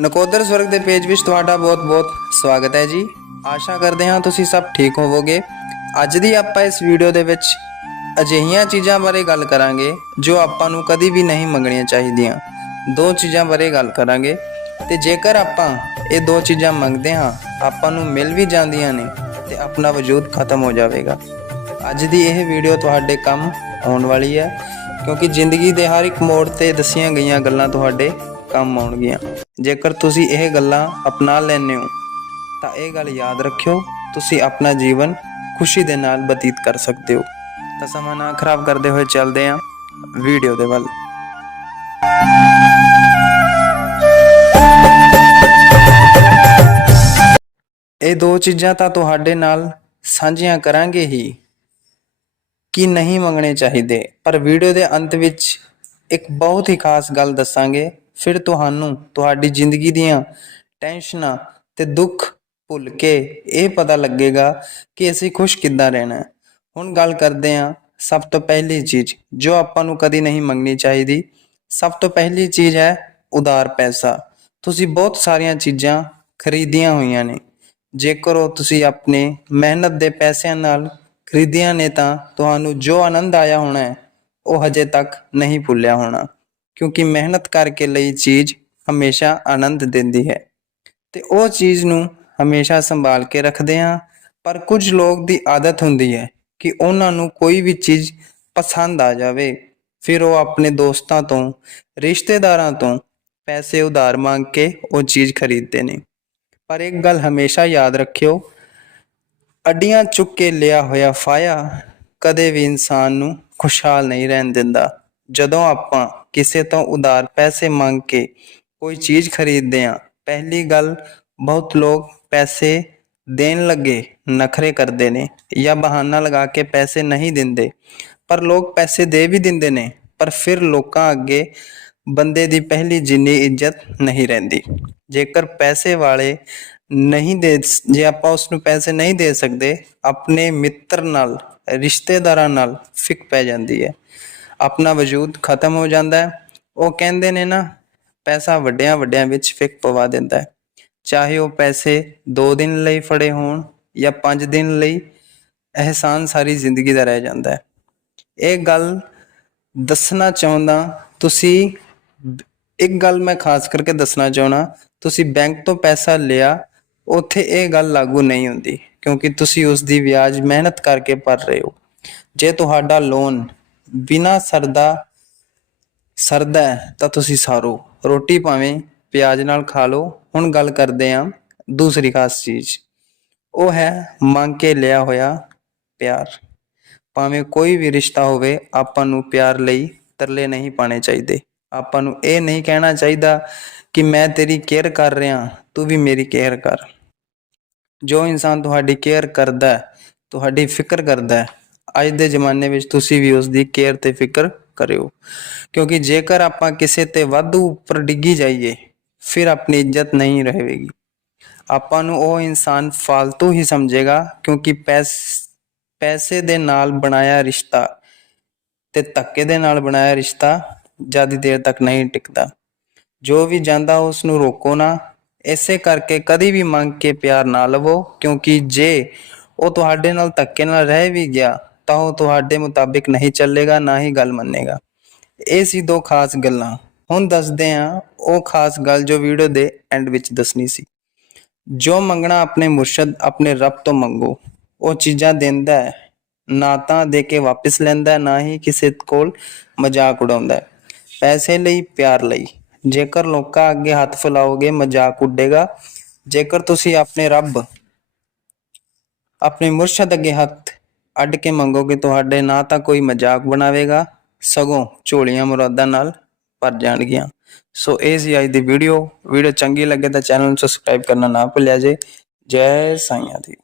ਨਕੋਦਰ ਸਵਰਗ ਦੇ ਪੇਜ ਵਿੱਚ ਤੁਹਾਡਾ ਬਹੁਤ-ਬਹੁਤ ਸਵਾਗਤ ਹੈ ਜੀ। ਆਸ਼ਾ ਕਰਦੇ ਹਾਂ ਤੁਸੀਂ ਸਭ ਠੀਕ ਹੋਵੋਗੇ। ਅੱਜ ਦੀ ਆਪਾਂ ਇਸ ਵੀਡੀਓ ਦੇ ਵਿੱਚ ਅਜਿਹੀਆਂ ਚੀਜ਼ਾਂ ਬਾਰੇ ਗੱਲ ਕਰਾਂਗੇ, ਜੋ ਆਪਾਂ ਨੂੰ ਕਦੀ ਵੀ ਨਹੀਂ ਮੰਗਣੀਆਂ ਚਾਹੀਦੀਆਂ। ਦੋ ਚੀਜ਼ਾਂ ਬਾਰੇ ਗੱਲ ਕਰਾਂਗੇ। ਤੇ ਜੇਕਰ ਆਪਾਂ ਇਹ ਦੋ ਚੀਜ਼ਾਂ ਮੰਗਦੇ ਹਾਂ, ਆਪਾਂ ਨੂੰ ਮਿਲ ਵੀ ਜਾਂਦੀਆਂ ਨੇ ਤੇ ਆਪਣਾ ਵਜੂਦ ਖਤਮ ਹੋ ਜਾਵੇਗਾ। ਅੱਜ ਦੀ ਇਹ ਵੀਡੀਓ ਤੁਹਾਡੇ ਕੰਮ ਆਉਣ ਵਾਲੀ ਹੈ, ਕਿਉਂਕਿ ਜ਼ਿੰਦਗੀ ਦੇ ਹਰ ਇੱਕ ਮੋੜ ਤੇ ਦੱਸੀਆਂ ਗਈਆਂ ਗੱਲਾਂ ਤੁਹਾਡੇ ਕੰਮ ਆਉਣਗੀਆਂ। ਜੇਕਰ ਤੁਸੀਂ ਇਹ ਗੱਲਾਂ ਅਪਣਾ ਲੈਂਦੇ ਹੋ, ਤਾਂ ਇਹ ਗੱਲ ਯਾਦ ਰੱਖਿਓ, ਤੁਸੀਂ ਆਪਣਾ ਜੀਵਨ ਖੁਸ਼ੀ ਦੇ ਨਾਲ ਬਤੀਤ ਕਰ ਸਕਦੇ ਹੋ। ਤਾਂ ਸਮਾਂ ਨਾ ਖਰਾਬ ਕਰਦੇ ਹੋਏ ਚੱਲਦੇ ਹਾਂ ਵੀਡੀਓ ਦੇ ਵੱਲ। ਇਹ ਦੋ ਚੀਜ਼ਾਂ ਤਾਂ ਤੁਹਾਡੇ ਨਾਲ ਸਾਂਝੀਆਂ ਕਰਾਂਗੇ ਹੀ, ਕਿ ਨਹੀਂ ਮੰਗਣੇ ਚਾਹੀਦੇ। ਪਰ ਵੀਡੀਓ ਦੇ ਅੰਤ ਵਿੱਚ ਇੱਕ ਬਹੁਤ ਹੀ ਖਾਸ ਗੱਲ ਦੱਸਾਂਗੇ ਫਿਰ ਤੁਹਾਨੂੰ ਤੁਹਾਡੀ ਜ਼ਿੰਦਗੀ ਦੀਆਂ ਟੈਨਸ਼ਨਾਂ ਤੇ ਦੁੱਖ ਭੁੱਲ ਕੇ ਇਹ ਪਤਾ ਲੱਗੇਗਾ ਕਿ ਅਸੀਂ ਖੁਸ਼ ਕਿੱਦਾਂ ਰਹਿਣਾ ਹੈ। ਹੁਣ ਗੱਲ ਕਰਦੇ ਹਾਂ ਸਭ ਤੋਂ ਪਹਿਲੀ ਚੀਜ਼, ਜੋ ਆਪਾਂ ਨੂੰ ਕਦੀ ਨਹੀਂ ਮੰਗਣੀ ਚਾਹੀਦੀ। ਸਭ ਤੋਂ ਪਹਿਲੀ ਚੀਜ਼ ਹੈ ਉਧਾਰ ਪੈਸਾ। ਤੁਸੀਂ ਬਹੁਤ ਸਾਰੀਆਂ ਚੀਜ਼ਾਂ ਖਰੀਦੀਆਂ ਹੋਈਆਂ ਨੇ। ਜੇਕਰ ਉਹ ਤੁਸੀਂ ਆਪਣੇ ਮਿਹਨਤ ਦੇ ਪੈਸਿਆਂ ਨਾਲ ਖਰੀਦੀਆਂ ਨੇ ਤਾਂ ਤੁਹਾਨੂੰ ਜੋ ਆਨੰਦ ਆਇਆ ਹੋਣਾ ਹੈ, ਉਹ ਹਜੇ ਤੱਕ ਨਹੀਂ ਭੁੱਲਿਆ ਹੋਣਾ। ਕਿਉਂਕਿ ਮਿਹਨਤ ਕਰਕੇ ਲਈ ਚੀਜ਼ ਹਮੇਸ਼ਾ ਆਨੰਦ ਦਿੰਦੀ ਹੈ। ਤੇ ਉਹ ਚੀਜ਼ ਨੂੰ ਹਮੇਸ਼ਾ ਸੰਭਾਲ ਕੇ ਰੱਖਦੇ ਹਾਂ, ਪਰ ਕੁਝ ਲੋਕ ਦੀ ਆਦਤ ਹੁੰਦੀ ਹੈ ਕਿ ਉਹਨਾਂ ਨੂੰ ਕੋਈ ਵੀ ਚੀਜ਼ ਪਸੰਦ ਆ ਜਾਵੇ। ਫਿਰ ਉਹ ਆਪਣੇ ਦੋਸਤਾਂ ਤੋਂ, ਰਿਸ਼ਤੇਦਾਰਾਂ ਤੋਂ ਪੈਸੇ ਉਧਾਰ ਮੰਗ ਕੇ ਉਹ ਚੀਜ਼ ਖਰੀਦਦੇ ਨੇ। ਪਰ ਇੱਕ ਗੱਲ ਹਮੇਸ਼ਾ ਯਾਦ ਰੱਖਿਓ, ਅੱਡੀਆਂ ਚੁੱਕ ਕੇ ਲਿਆ ਹੋਇਆ ਫਾਇਆ ਕਦੇ ਵੀ ਇਨਸਾਨ ਨੂੰ ਖੁਸ਼ਹਾਲ ਨਹੀਂ ਰਹਿਣ ਦਿੰਦਾ। ਜਦੋਂ ਆਪਾਂ ਕਿਸੇ ਤੋਂ ਉਧਾਰ ਪੈਸੇ ਮੰਗ ਕੇ ਕੋਈ ਚੀਜ਼ ਖਰੀਦਦੇ ਹਾਂ ਪਹਿਲੀ ਗੱਲ ਬਹੁਤ ਲੋਕ ਪੈਸੇ ਦੇਣ ਲੱਗੇ, ਨਖਰੇ ਕਰਦੇ ਨੇ ਜਾਂ ਬਹਾਨਾ ਲਗਾ ਕੇ ਪੈਸੇ ਨਹੀਂ ਦਿੰਦੇ। ਪਰ ਲੋਕ ਪੈਸੇ ਦੇ ਵੀ ਦਿੰਦੇ ਨੇ, ਪਰ ਫਿਰ ਲੋਕਾਂ ਅੱਗੇ ਬੰਦੇ ਦੀ ਪਹਿਲੀ ਜਿੰਨੀ ਇੱਜ਼ਤ ਨਹੀਂ ਰਹਿੰਦੀ। ਜੇਕਰ ਪੈਸੇ ਵਾਲੇ ਨਹੀਂ ਦੇ, ਜੇ ਆਪਾਂ ਉਸ ਨੂੰ ਪੈਸੇ ਨਹੀਂ ਦੇ ਸਕਦੇ, ਆਪਣੇ ਮਿੱਤਰ ਨਾਲ, ਰਿਸ਼ਤੇਦਾਰਾਂ ਨਾਲ ਫਿੱਕ ਪੈ ਜਾਂਦੀ ਹੈ। ਆਪਣਾ ਵਜੂਦ ਖਤਮ ਹੋ ਜਾਂਦਾ ਹੈ। ਉਹ ਕਹਿੰਦੇ ਨੇ ਨਾ, ਪੈਸਾ ਵੱਡਿਆਂ ਵੱਡਿਆਂ ਵਿੱਚ ਫਿੱਕ ਪਵਾ ਦਿੰਦਾ ਹੈ। ਚਾਹੇ ਉਹ ਪੈਸੇ 2 ਦਿਨ ਲਈ ਫੜੇ ਹੋਣ ਜਾਂ 5 ਦਿਨ ਲਈ, ਅਹਿਸਾਨ ਸਾਰੀ ਜ਼ਿੰਦਗੀ ਦਾ ਰਹਿ ਜਾਂਦਾ ਹੈ। ਇਹ ਗੱਲ ਦੱਸਣਾ ਚਾਹੁੰਦਾ, ਤੁਸੀਂ ਇੱਕ ਗੱਲ ਮੈਂ ਖਾਸ ਕਰਕੇ ਦੱਸਣਾ ਚਾਹਣਾ ਤੁਸੀਂ ਬੈਂਕ ਤੋਂ ਪੈਸਾ ਲਿਆ, ਉੱਥੇ ਇਹ ਗੱਲ ਲਾਗੂ ਨਹੀਂ ਹੁੰਦੀ, ਕਿਉਂਕਿ ਤੁਸੀਂ ਉਸ ਦੀ ਵਿਆਜ ਮਿਹਨਤ ਕਰਕੇ ਭਰ ਰਹੇ ਹੋ। ਜੇ ਤੁਹਾਡਾ ਲੋਨ ਬਿਨਾ ਸਰਦਾ ਸਰਦਾ ਤਾਂ ਤੁਸੀਂ ਸਾਰੋ। ਰੋਟੀ ਭਾਵੇਂ ਪਿਆਜ਼ ਨਾਲ ਖਾ ਲਓ। ਹੁਣ ਗੱਲ ਕਰਦੇ ਹਾਂ ਦੂਸਰੀ ਖਾਸ ਚੀਜ਼। ਉਹ ਹੈ ਮੰਗ ਕੇ ਲਿਆ ਹੋਇਆ ਪਿਆਰ। ਭਾਵੇਂ ਕੋਈ ਵੀ ਰਿਸ਼ਤਾ ਹੋਵੇ, ਆਪਾਂ ਨੂੰ ਪਿਆਰ ਲਈ ਤਰਲੇ ਨਹੀਂ ਪਾਣੇ ਚਾਹੀਦੇ। ਆਪਾਂ ਨੂੰ ਇਹ ਨਹੀਂ ਕਹਿਣਾ ਚਾਹੀਦਾ ਕਿ ਮੈਂ ਤੇਰੀ ਕੇਅਰ ਕਰ ਰਿਹਾ, ਤੂੰ ਵੀ ਮੇਰੀ ਕੇਅਰ ਕਰ। ਜੋ ਇਨਸਾਨ ਤੁਹਾਡੀ ਕੇਅਰ ਕਰਦਾ ਹੈ, ਤੁਹਾਡੀ ਫਿਕਰ ਕਰਦਾ ਹੈ ਅੱਜ ਦੇ ਜ਼ਮਾਨੇ ਵਿੱਚ ਤੁਸੀਂ ਵੀ ਉਸ ਦੀ ਕੇਅਰ ਤੇ ਫਿਕਰ ਕਰਿਓ। ਕਿਉਂਕਿ ਜੇਕਰ ਆਪਾਂ ਕਿਸੇ ਤੇ ਵਾਧੂ ਉੱਪਰ ਡਿੱਗੀ ਜਾਈਏ, ਫਿਰ ਆਪਣੀ ਇੱਜ਼ਤ ਨਹੀਂ ਰਹੇਗੀ। ਆਪਾਂ ਨੂੰ ਉਹ ਇਨਸਾਨ ਫालतू ਹੀ ਸਮਝੇਗਾ, ਕਿਉਂਕਿ ਪੈਸ, ਪੈਸੇ ਦੇ ਨਾਲ ਬਣਾਇਆ ਰਿਸ਼ਤਾ ਤੇ ਧੱਕੇ ਦੇ ਨਾਲ ਬਣਾਇਆ ਰਿਸ਼ਤਾ ਜ਼ਿਆਦਾ ਦੇਰ ਤੱਕ ਨਹੀਂ ਟਿਕਦਾ। ਜੋ ਵੀ ਜਾਂਦਾ ਉਸ ਨੂੰ ਰੋਕੋ ਨਾ। ਇਸੇ ਕਰਕੇ ਕਦੀ ਵੀ ਮੰਗ ਕੇ ਪਿਆਰ ਨਾ ਲਵੋ, ਕਿਉਂਕਿ ਜੇ ਉਹ ਤੁਹਾਡੇ ਨਾਲ ਧੱਕੇ ਨਾਲ ਰਹਿ ਵੀ ਗਿਆ ਤਾਂ ਉਹ ਤੁਹਾਡੇ ਮੁਤਾਬਿਕ ਨਹੀਂ ਚੱਲੇਗਾ, ਨਾ ਹੀ ਗੱਲ ਮੰਨੇਗਾ। ਇਹ ਸੀ ਦੋ ਖਾਸ ਗੱਲਾਂ। ਹੁਣ ਦੱਸਦੇ ਹਾਂ, ਉਹ ਖਾਸ ਗੱਲ ਜੋ ਵੀਡੀਓ ਦੇ ਐਂਡ ਵਿੱਚ ਦੱਸਣੀ ਸੀ। ਜੋ ਮੰਗਣਾ ਆਪਣੇ ਮੁਰਸ਼ਦ, ਆਪਣੇ ਰੱਬ ਤੋਂ ਮੰਗੋ। ਉਹ ਚੀਜ਼ਾਂ ਦਿੰਦਾ ਹੈ। ਨਾ ਤਾਂ ਦੇ ਕੇ ਵਾਪਸ ਲੈਂਦਾ ਨਾ ਹੀ ਕਿਸੇ ਕੋਲ ਮਜ਼ਾਕ ਉਡਾਉਂਦਾ ਪੈਸੇ ਲਈ, ਪਿਆਰ ਲਈ। ਜੇਕਰ ਲੋਕਾਂ ਅੱਗੇ ਹੱਥ ਫੈਲਾਓਗੇ, ਮਜ਼ਾਕ ਉੱਡੇਗਾ। ਜੇਕਰ ਤੁਸੀਂ ਆਪਣੇ ਰੱਬ, ਆਪਣੇ ਮੁਰਸ਼ਦ ਅੱਗੇ ਹੱਥ ਅੱਡ ਕੇ ਮੰਗੋਗੇ ਤੁਹਾਡੇ ਨਾ ਤਾਂ ਕੋਈ ਮਜ਼ਾਕ ਬਣਾਵੇਗਾ, ਸਗੋਂ ਝੋਲੀਆਂ ਮੁਰਾਦਾਂ ਨਾਲ ਭਰ ਜਾਣਗੀਆਂ। ਸੋ ਇਹ ਸੀ ਅੱਜ ਦੀ ਵੀਡੀਓ ਵੀਡੀਓ ਚੰਗੀ ਲੱਗੇ ਤਾਂ ਚੈਨਲ ਨੂੰ ਸਬਸਕ੍ਰਾਈਬ ਕਰਨਾ ਨਾ ਭੁੱਲਿਆ ਜੇ। ਜੈ ਸਾਈਆਂ ਦੀ।